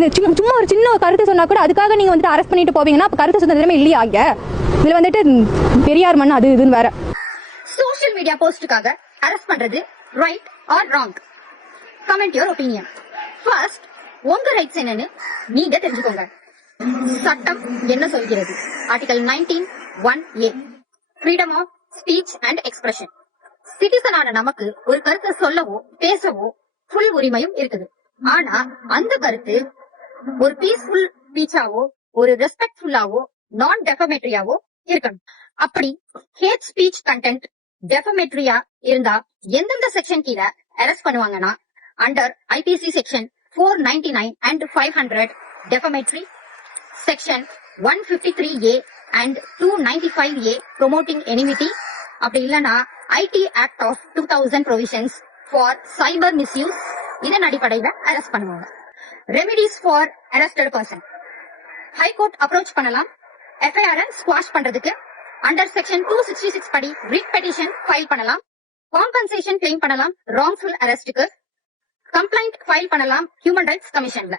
சும்மா ஒரு சின்ன கருத்து சொன்னா கூட அதுக்காக நீங்க வந்துட்டு அரெஸ்ட் பண்ணிட்டு போவீங்கன்னா அப்ப கருத்து சுதந்திரமே இல்லையா? இதுல வந்துட்டு பெரியார் மண் அது இதுன்னு வேற. சோஷியல் மீடியா போஸ்டுக்காக அரெஸ்ட் பண்றது right or wrong? Comment your opinion. First, உங்க ரைட்ஸ் என்னன்னு நீங்க தெரிஞ்சுக்கோங்க. சட்டம் என்ன சொல்கிறது? Article 19(1)(a) freedom of speech and expression. சிட்டிசனான நமக்கு ஒரு கருத்தை சொல்லவோ பேசவோ ஃபுல் உரிமையும் இருக்குது. ஆனா அந்த கருத்து ஒரு பீஸ்ஃபுல் ஸ்பீச்சாவோ ஒரு ரெஸ்பெக்ட்ஃபுல்லாவோ நான் டெஃபமேட்டரியாவோ இருக்கணும். அப்படி ஹேட் ஸ்பீச் கண்டென்ட் டெஃபமேட்டரியா இருந்தா எந்தெந்த செக்ஷன் கீழே அரெஸ்ட் பண்ணுவாங்கன்னா, under IBC section 499 and 500 defamatory, section 153A and 295A promoting enmity, அப்படி இல்லனா IT act of 2000 provisions for cyber misuse, இதன் அடிப்படையில அரெஸ்ட் பண்ணுவாங்க. Remedies for arrested person. High court approach பண்ணலாம். எஃப்ஐஆர் ஸ்குவாஷ் பண்றதுக்கு அண்டர் செக்ஷன் 266 படி ரிட் பெட்டிஷன் ஃபைல் பண்ணலாம். Compensation claim பண்ணலாம். ராங்ஃபுல் அரெஸ்டுக்கு கம்ப்ளைண்ட் ஃபைல் பண்ணலாம் ஹியூமன் ரைட்ஸ் கமிஷன்ல.